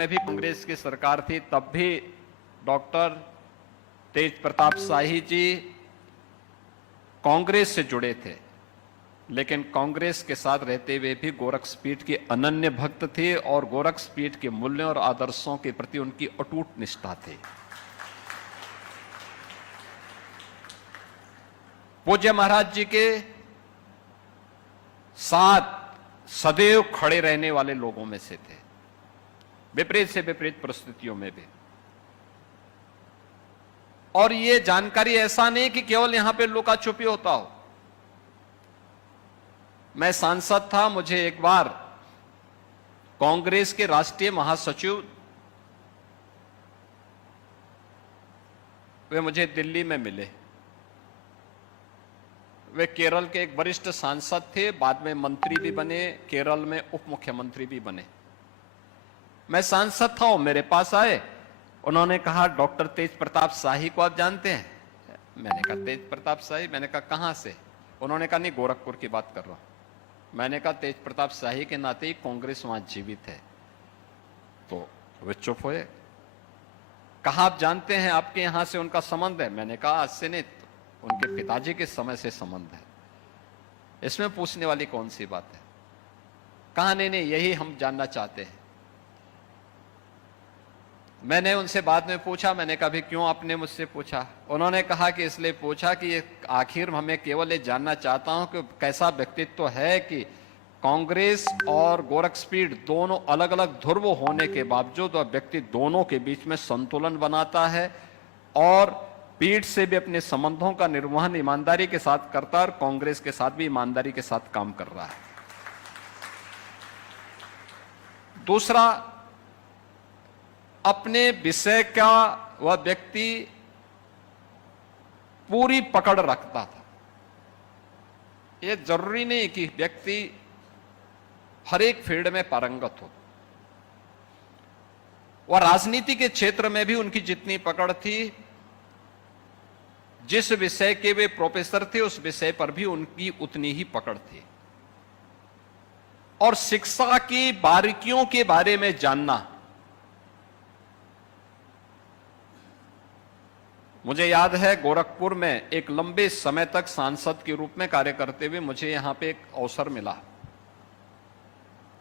में भी कांग्रेस की सरकार थी, तब भी डॉक्टर तेज प्रताप शाही जी कांग्रेस से जुड़े थे, लेकिन कांग्रेस के साथ रहते हुए भी गोरक्षपीठ के अनन्य भक्त थे और गोरक्षपीठ के मूल्यों और आदर्शों के प्रति उनकी अटूट निष्ठा थी। पूज्य महाराज जी के साथ सदैव खड़े रहने वाले लोगों में से थे, विपरीत से विपरीत परिस्थितियों में भी। और ये जानकारी ऐसा नहीं कि केवल यहां पे लुका छुपी होता हो। मैं सांसद था, मुझे एक बार कांग्रेस के राष्ट्रीय महासचिव वे मुझे दिल्ली में मिले। वे केरल के एक वरिष्ठ सांसद थे, बाद में मंत्री भी बने, केरल में उप मुख्यमंत्री भी बने। मैं सांसद था, मेरे पास आए, उन्होंने कहा डॉक्टर तेज प्रताप शाही को आप जानते हैं? मैंने कहा तेज प्रताप शाही? मैंने कहा कहां से? उन्होंने कहा नहीं, गोरखपुर की बात कर रहा हूं। मैंने कहा तेज प्रताप शाही के नाते ही कांग्रेस वहां जीवित है। तो वे चुप हुए। कहा आप जानते हैं, आपके यहां से उनका संबंध है? मैंने कहा आज से नहीं, उनके पिताजी के समय से संबंध है, इसमें पूछने वाली कौन सी बात है? कहा नहीं नहीं, यही हम जानना चाहते हैं। मैंने उनसे बाद में पूछा, मैंने कहा भी क्यों आपने मुझसे पूछा? उन्होंने कहा कि इसलिए पूछा कि आखिर हमें केवल ये जानना चाहता हूं कि कैसा व्यक्तित्व है कि कांग्रेस और गोरक्षपीठ दोनों अलग अलग ध्रुव होने के बावजूद वह व्यक्ति दोनों के बीच में संतुलन बनाता है और पीठ से भी अपने संबंधों का निर्वहन ईमानदारी के साथ करता है और कांग्रेस के साथ भी ईमानदारी के साथ काम कर रहा है। दूसरा, अपने विषय का वह व्यक्ति पूरी पकड़ रखता था। यह जरूरी नहीं कि व्यक्ति हर एक फील्ड में पारंगत हो। वह राजनीति के क्षेत्र में भी उनकी जितनी पकड़ थी, जिस विषय के वे प्रोफेसर थे उस विषय पर भी उनकी उतनी ही पकड़ थी। और शिक्षा की बारीकियों के बारे में जानना, मुझे याद है गोरखपुर में एक लंबे समय तक सांसद के रूप में कार्य करते हुए मुझे यहां पे एक अवसर मिला।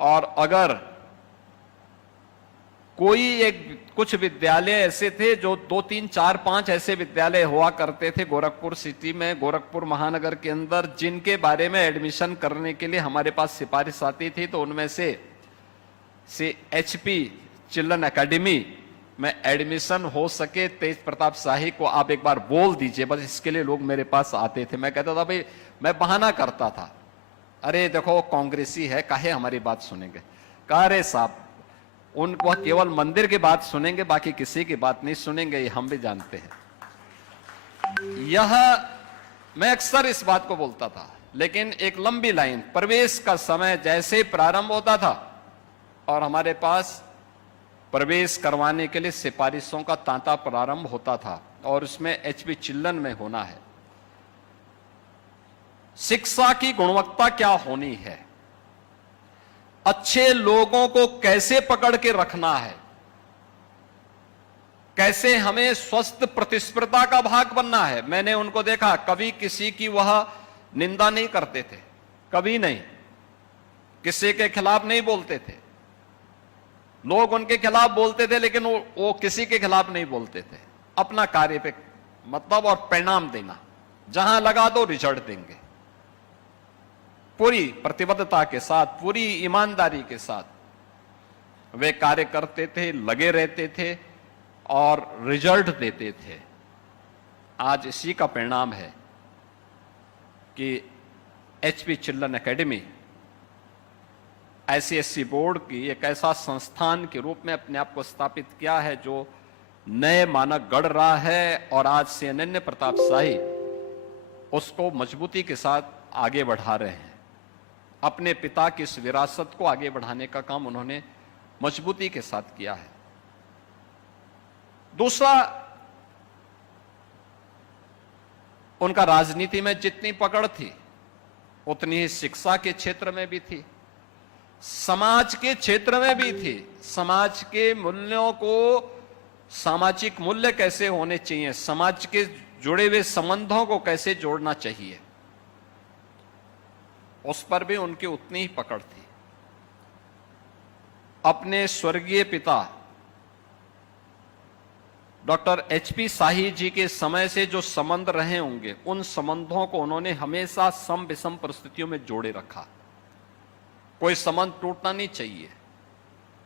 और अगर कोई कुछ विद्यालय ऐसे थे जो 2, 3, 4, 5 ऐसे विद्यालय हुआ करते थे गोरखपुर सिटी में, गोरखपुर महानगर के अंदर, जिनके बारे में एडमिशन करने के लिए हमारे पास सिफारिश आती थी, तो उनमें से HP चिल्ड्रन एकेडमी में एडमिशन हो सके तेज प्रताप शाही को आप एक बार बोल दीजिए, बस इसके लिए लोग मेरे पास आते थे। मैं कहता था भाई, मैं बहाना करता था, अरे देखो कांग्रेसी है, काहे हमारी बात सुनेंगे? कहा अरे साहब, उनको केवल मंदिर की बात सुनेंगे, बाकी किसी की बात नहीं सुनेंगे, ये हम भी जानते हैं। यह मैं अक्सर इस बात को बोलता था। लेकिन एक लंबी लाइन, प्रवेश का समय जैसे प्रारंभ होता था और हमारे पास प्रवेश करवाने के लिए सिफारिशों का तांता प्रारंभ होता था और उसमें HP चिल्ड्रन में होना है। शिक्षा की गुणवत्ता क्या होनी है, अच्छे लोगों को कैसे पकड़ के रखना है, कैसे हमें स्वस्थ प्रतिस्पर्धा का भाग बनना है। मैंने उनको देखा, कभी किसी की वह निंदा नहीं करते थे, कभी नहीं, किसी के खिलाफ नहीं बोलते थे। लोग उनके खिलाफ बोलते थे लेकिन वो किसी के खिलाफ नहीं बोलते थे। अपना कार्य पे मतलब और परिणाम देना, जहां लगा दो रिजल्ट देंगे, पूरी प्रतिबद्धता के साथ, पूरी ईमानदारी के साथ वे कार्य करते थे, लगे रहते थे और रिजल्ट देते थे। आज इसी का परिणाम है कि HP children academy ICSE board की एक ऐसा संस्थान के रूप में अपने आप को स्थापित किया है जो नए मानक गढ़ रहा है और आज से अनन्य प्रताप शाही उसको मजबूती के साथ आगे बढ़ा रहे हैं। अपने पिता की इस विरासत को आगे बढ़ाने का काम उन्होंने मजबूती के साथ किया है। दूसरा, उनका राजनीति में जितनी पकड़ थी उतनी ही शिक्षा के क्षेत्र में भी थी। समाज के क्षेत्र में भी थी। समाज के मूल्यों को, सामाजिक मूल्य कैसे होने चाहिए, समाज के जुड़े हुए संबंधों को कैसे जोड़ना चाहिए, उस पर भी उनकी उतनी ही पकड़ थी। अपने स्वर्गीय पिता डॉक्टर एचपी शाही जी के समय से जो संबंध रहे होंगे, उन संबंधों को उन्होंने हमेशा सम विषम परिस्थितियों में जोड़े रखा। कोई संबंध टूटना नहीं चाहिए,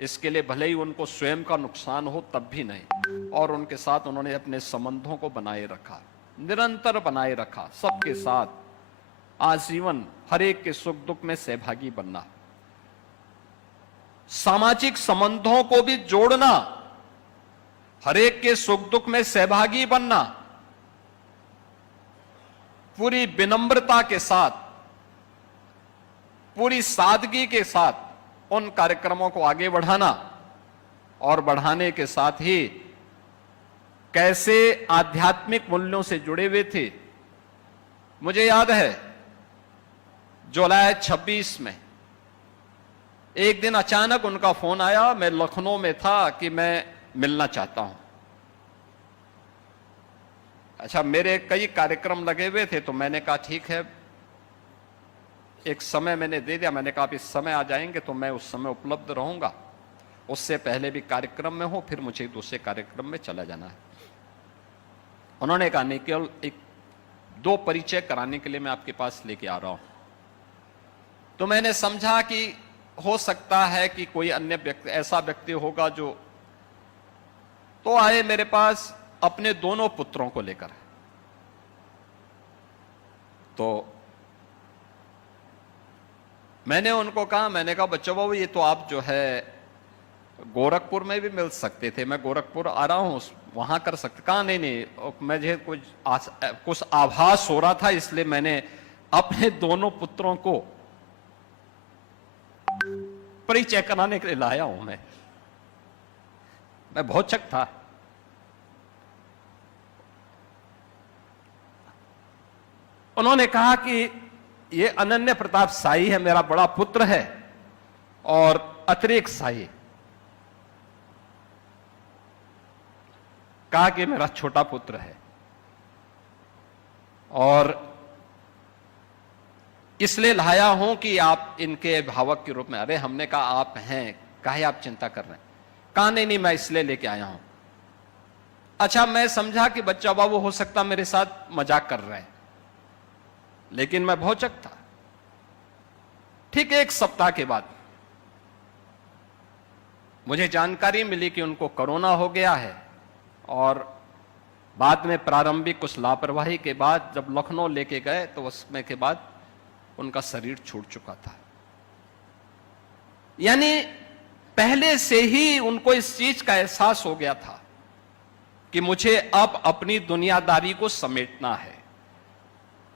इसके लिए भले ही उनको स्वयं का नुकसान हो तब भी नहीं, और उनके साथ उन्होंने अपने संबंधों को बनाए रखा, निरंतर बनाए रखा। सबके साथ आजीवन हर एक के सुख दुख में सहभागी बनना, सामाजिक संबंधों को भी जोड़ना, हर एक के सुख दुख में सहभागी बनना, पूरी विनम्रता के साथ, पूरी सादगी के साथ उन कार्यक्रमों को आगे बढ़ाना, और बढ़ाने के साथ ही कैसे आध्यात्मिक मूल्यों से जुड़े हुए थे। मुझे याद है जुलाई 26 में एक दिन अचानक उनका फोन आया, मैं लखनऊ में था, कि मैं मिलना चाहता हूं। अच्छा, मेरे कई कार्यक्रम लगे हुए थे, तो मैंने कहा ठीक है, एक समय मैंने दे दिया। मैंने कहा आप इस समय आ जाएंगे तो मैं उस समय उपलब्ध रहूंगा, उससे पहले भी कार्यक्रम में हो, फिर मुझे दूसरे कार्यक्रम में चला जाना है। उन्होंने कहा नहीं, केवल एक दो परिचय कराने के लिए मैं आपके पास लेके आ रहा हूं। तो मैंने समझा कि हो सकता है कि कोई अन्य व्यक्ति, ऐसा व्यक्ति होगा जो, तो आए मेरे पास अपने दोनों पुत्रों को लेकर। तो मैंने उनको कहा, मैंने कहा बच्चों बाबू ये तो आप जो है गोरखपुर में भी मिल सकते थे, मैं गोरखपुर आ रहा हूं, वहां कर सकते। कहा नहीं नहीं, मुझे कुछ आभास हो रहा था, इसलिए मैंने अपने दोनों पुत्रों को परिचय कराने के लिए लाया हूं। मैं बहुत शक था। उन्होंने कहा कि ये अनन्य प्रताप शाही है, मेरा बड़ा पुत्र है, और अतिरेक शाही कहा कि मेरा छोटा पुत्र है, और इसलिए लाया हूं कि आप इनके अभिभावक के रूप में। अरे हमने कहा आप हैं, काहे आप चिंता कर रहे हैं? कहा नहीं नहीं, मैं इसलिए लेके आया हूं। अच्छा, मैं समझा कि बच्चा बाबू हो सकता मेरे साथ मजाक कर रहे हैं, लेकिन मैं भौचक था। ठीक एक सप्ताह के बाद मुझे जानकारी मिली कि उनको कोरोना हो गया है, और बाद में प्रारंभिक कुछ लापरवाही के बाद जब लखनऊ लेके गए तो उसमें के बाद उनका शरीर छूट चुका था। यानी पहले से ही उनको इस चीज का एहसास हो गया था कि मुझे अब अपनी दुनियादारी को समेटना है,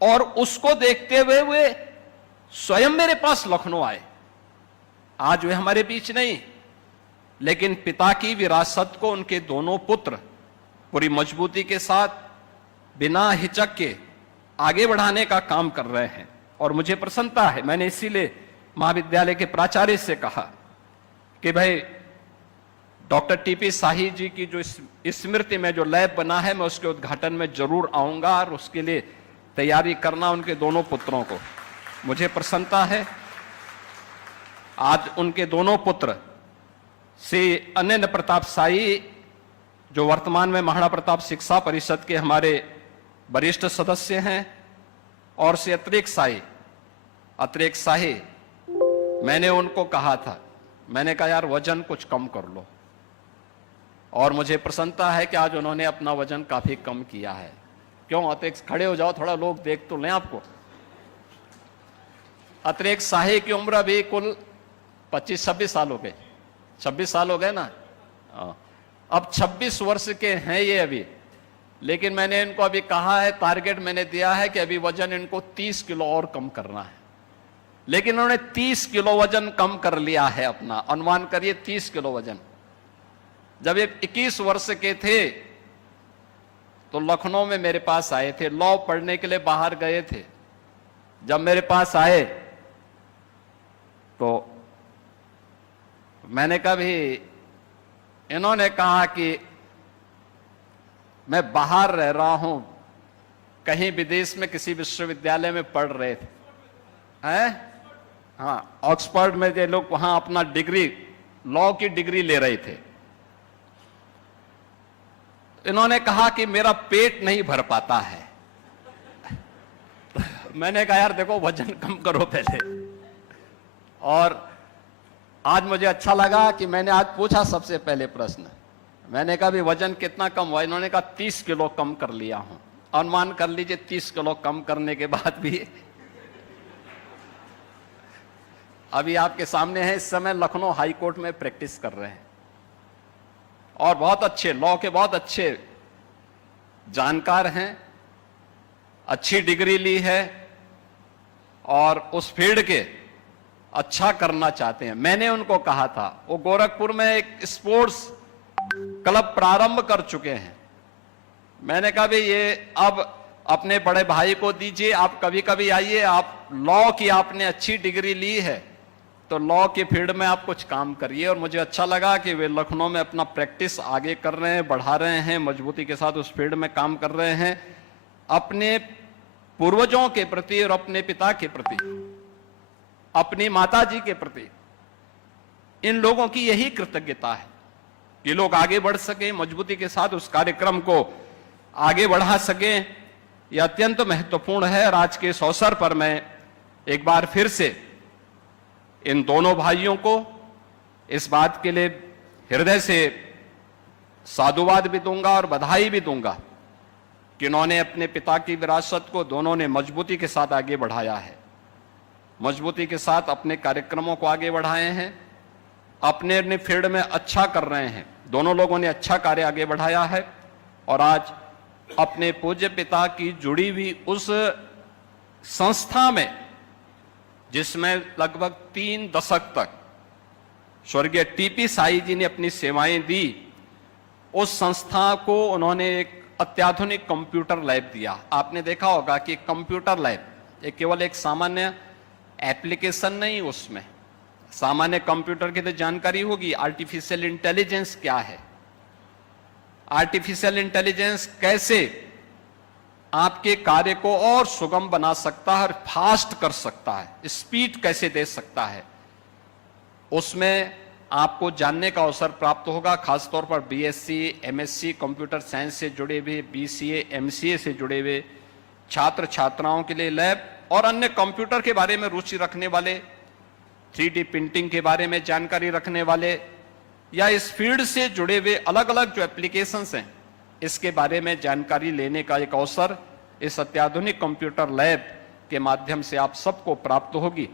और उसको देखते हुए वे स्वयं मेरे पास लखनऊ आए। आज वे हमारे बीच नहीं, लेकिन पिता की विरासत को उनके दोनों पुत्र पूरी मजबूती के साथ, बिना हिचक के आगे बढ़ाने का काम कर रहे हैं, और मुझे प्रसन्नता है। मैंने इसीलिए महाविद्यालय के प्राचार्य से कहा कि भाई डॉक्टर टीपी शाही जी की जो स्मृति में जो लैब बना है, मैं उसके उद्घाटन में जरूर आऊंगा, और उसके लिए तैयारी करना उनके दोनों पुत्रों को। मुझे प्रसन्नता है आज उनके दोनों पुत्र श्री अनन्य प्रताप शाही, जो वर्तमान में महाराणा प्रताप शिक्षा परिषद के हमारे वरिष्ठ सदस्य हैं, और श्री अतिरेक शाही, मैंने उनको कहा था, मैंने कहा यार वजन कुछ कम कर लो, और मुझे प्रसन्नता है कि आज उन्होंने अपना वजन काफी कम किया है। क्यों अतिरेक, खड़े हो जाओ, थोड़ा लोग देख तो लें आपको। अतिरेक शाही की उम्र अभी कुल 25-26 साल हो गए, 26 साल हो गए ना। अब 26 वर्ष के हैं ये अभी, लेकिन मैंने इनको अभी कहा है, टारगेट मैंने दिया है कि अभी वजन इनको 30 किलो और कम करना है। लेकिन उन्होंने 30 किलो वजन कम कर लिया है अपना। अनुमान करिए 30 किलो वजन। जब ये 21 वर्ष के थे तो लखनऊ में मेरे पास आए थे, लॉ पढ़ने के लिए बाहर गए थे। जब मेरे पास आए तो मैंने कभी, इन्होंने कहा कि मैं बाहर रह रहा हूं, कहीं विदेश में किसी विश्वविद्यालय में पढ़ रहे थे, हैं? हाँ, ऑक्सफोर्ड में ये लोग वहां अपना डिग्री, लॉ की डिग्री ले रहे थे। इन्होंने कहा कि मेरा पेट नहीं भर पाता है। मैंने कहा यार देखो, वजन कम करो पहले। और आज मुझे अच्छा लगा कि मैंने आज पूछा सबसे पहले प्रश्न, मैंने कहा भी वजन कितना कम हुआ? इन्होंने कहा 30 किलो कम कर लिया हूं। अनुमान कर लीजिए 30 किलो कम करने के बाद भी अभी आपके सामने है, इस समय लखनऊ हाई कोर्ट में प्रैक्टिस कर रहे हैं और बहुत अच्छे लॉ के बहुत अच्छे जानकार हैं, अच्छी डिग्री ली है और उस फील्ड के अच्छा करना चाहते हैं। मैंने उनको कहा था, वो गोरखपुर में एक स्पोर्ट्स क्लब प्रारंभ कर चुके हैं। मैंने कहा भाई ये अब अपने बड़े भाई को दीजिए, आप कभी कभी आइए, आप लॉ की आपने अच्छी डिग्री ली है तो लॉ के फील्ड में आप कुछ काम करिए। और मुझे अच्छा लगा कि वे लखनऊ में अपना प्रैक्टिस आगे कर रहे हैं, बढ़ा रहे हैं, मजबूती के साथ उस फील्ड में काम कर रहे हैं, अपने पूर्वजों के प्रति और अपने पिता के प्रति, अपनी माता जी के प्रति। इन लोगों की यही कृतज्ञता है कि लोग आगे बढ़ सके, मजबूती के साथ उस कार्यक्रम को आगे बढ़ा सके। यह अत्यंत महत्वपूर्ण है। और आज के इस अवसर पर मैं एक बार फिर से इन दोनों भाइयों को इस बात के लिए हृदय से साधुवाद भी दूंगा और बधाई भी दूंगा कि इन्होंने अपने पिता की विरासत को दोनों ने मजबूती के साथ आगे बढ़ाया है, मजबूती के साथ अपने कार्यक्रमों को आगे बढ़ाए हैं, अपने अपने फील्ड में अच्छा कर रहे हैं। दोनों लोगों ने अच्छा कार्य आगे बढ़ाया है और आज अपने पूज्य पिता की जुड़ी हुई उस संस्था में, जिसमें लगभग 3 दशक तक स्वर्गीय टीपी साई जी ने अपनी सेवाएं दी, उस संस्था को उन्होंने एक अत्याधुनिक कंप्यूटर लैब दिया। आपने देखा होगा कि कंप्यूटर लैब ये केवल एक सामान्य एप्लीकेशन नहीं, उसमें सामान्य कंप्यूटर की तो जानकारी होगी, आर्टिफिशियल इंटेलिजेंस क्या है, आर्टिफिशियल इंटेलिजेंस कैसे आपके कार्य को और सुगम बना सकता है और फास्ट कर सकता है, स्पीड कैसे दे सकता है, उसमें आपको जानने का अवसर प्राप्त होगा। खासतौर पर बीएससी, एमएससी कंप्यूटर साइंस से जुड़े हुए, बीसीए, एमसीए से जुड़े हुए छात्र छात्राओं के लिए लैब और अन्य कंप्यूटर के बारे में रुचि रखने वाले, 3D प्रिंटिंग के बारे में जानकारी रखने वाले या इस फील्ड से जुड़े हुए अलग अलग जो एप्लीकेशंस हैं, इसके बारे में जानकारी लेने का एक अवसर इस अत्याधुनिक कंप्यूटर लैब के माध्यम से आप सबको प्राप्त होगी।